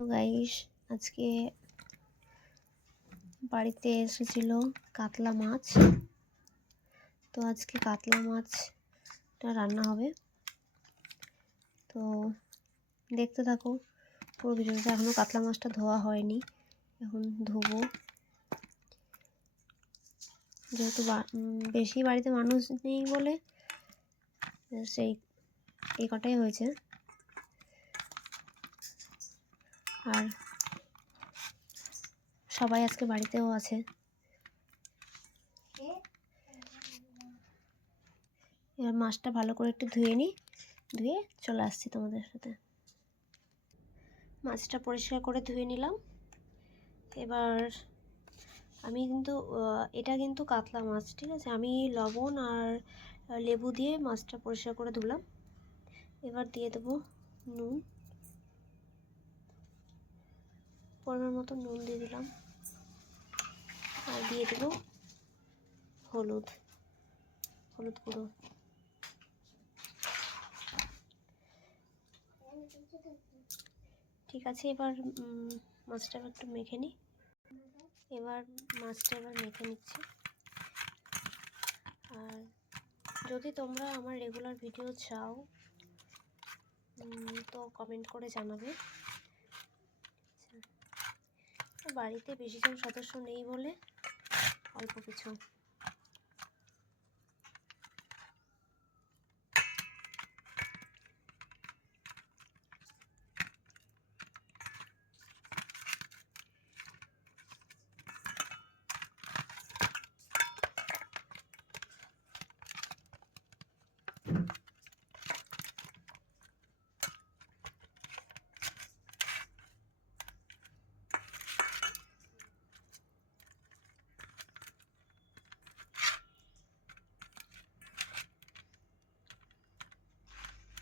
তো গাইস, আজকে বাড়িতে এসেছিল কাতলা মাছ। তো আজকে কাতলা মাছটা রান্না হবে। তো দেখতে থাকো পুরো ভিডিওটা। এখনো কাতলা মাছটা ধোয়া হয়নি, এখন ধোবো। যেহেতু বেশি বাড়িতে মানুষ নেই বলে সেই এই কটাই হয়েছে। আর সবাই আজকে বাড়িতেও আছে। এবার মাছটা ভালো করে একটু ধুয়ে নিই, ধুয়ে চলে আসছি তোমাদের সাথে। মাছটা পরিষ্কার করে ধুয়ে নিলাম। এবার আমি কিন্তু এটা কিন্তু কাতলা মাছ, ঠিক আছে। আমি লবণ আর লেবু দিয়ে মাছটা পরিষ্কার করে ধুলাম। এবার দিয়ে দেবো নুন, পরিমাণ মতো নুন দিয়ে দিলাম। আর দিয়ে দেবো হলুদ গুঁড়ো। ঠিক আছে, এবার মাছটা একটু মেখে নিই। মাছটা মেখে নিচ্ছি। আর যদি তোমরা আমার রেগুলার ভিডিও চাও তো কমেন্ট করে জানাবে। বাড়িতে বেশি জন সদস্য নেই বলে অল্প কিছু।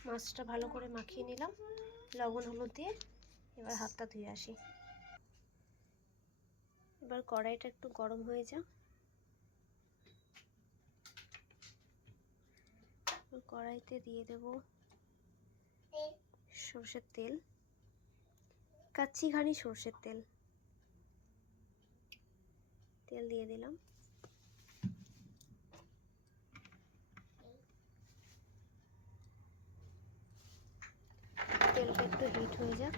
মাছটা ভালো করে মাখিয়ে নিলাম লবণ হলুদ দিয়ে। এবার হাতটা ধুয়ে আসি। এবার কড়াইটা একটু গরম হয়ে যাক। কড়াইতে দিয়ে দেব সর্ষের তেল, কাচ্চি ঘানি সর্ষের তেল। তেল দিয়ে দিলাম। তেলটা একটু হিট হয়ে যাক।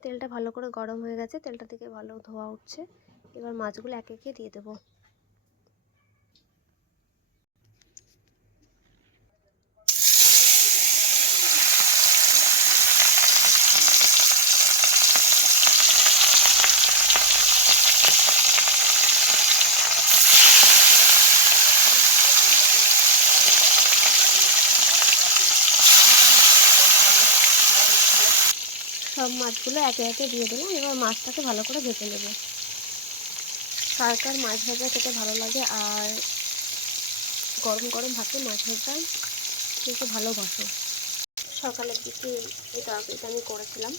তেলটা ভালো করে গরম হয়ে গেছে, তেলটা থেকে ভালো ধোয়া উঠছে। এবার মাছগুলো একে একে দিয়ে দেবো। সব মাছগুলো একে একে দিয়ে দিলাম। এবার মাছটাকে ভালো করে ভেজে নেব। কার কার মাছ ভাজা খেতে ভালো লাগে আর গরম গরম ভাতে মাছ ভাজা খেতে ভালোবাসো। সকালের দিকে এই তরকারিটা আমি করেছিলাম,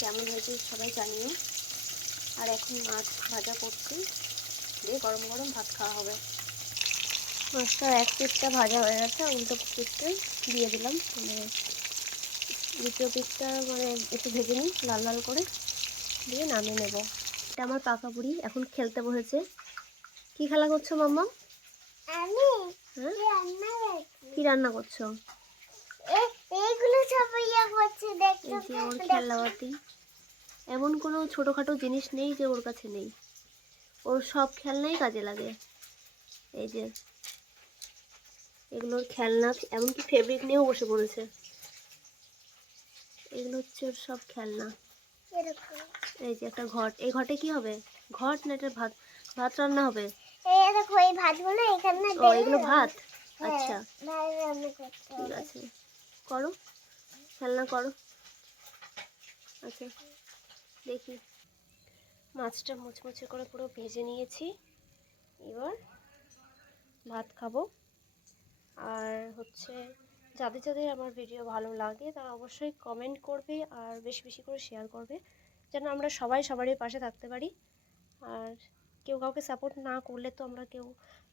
কেমন হয়েছে সবাই জানিও। আর এখন মাছ ভাজা করছি, দিয়ে গরম গরম ভাত খাওয়া হবে। মাছটার এক পিঠটা ভাজা হয়ে গেছে, উল্টো পিঠটা দিয়ে দিলাম। দ্বিতীয় পিঠটা একটু ভেজে নিই লাল লাল করে, দিয়ে নামিয়ে নেব। এটা আমার পাকা বুড়ি এখন খেলতে বসেছে। কি খেলা করছো মাম্মা? হ্যাঁ, কি রান্না করছো? খেলনাবাতি। এমন কোনো ছোটোখাটো জিনিস নেই যে ওর কাছে নেই, ওর সব খেলনাই কাজে লাগে। এই যে এগুলোর খেলনা, এমনকি ফেব্রিক নিয়েও বসে পড়েছে। এগুলো হচ্ছে ওর সব খেলনা। এই যে একটা ঘট, এই ঘটে কি হবে? ঘট না, এটা ভাত রান্না হবে। এগুলো ভাত। আচ্ছা ঠিক আছে, করো, খেলনা করো। আচ্ছা দেখি। মাছটা মুচমুচে করে পুরো ভেজে নিয়েছি। এবার ভাত খাবো। আর যাদের যাদের আমার ভিডিও ভালো লাগে তারা অবশ্যই কমেন্ট করবে আর বেশি বেশি করে শেয়ার করবে, যেন আমরা সবাই সবারই পাশে থাকতে পারি। আর কেউ কাউকে সাপোর্ট না করলে তো আমরা কেউ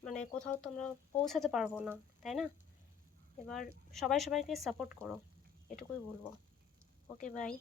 মানে কোথাও তো আমরা পৌঁছাতে পারবো না, তাই না? এবার সবাই সবাইকে সাপোর্ট করো, এটুকুই বলবো। ওকে, বাই।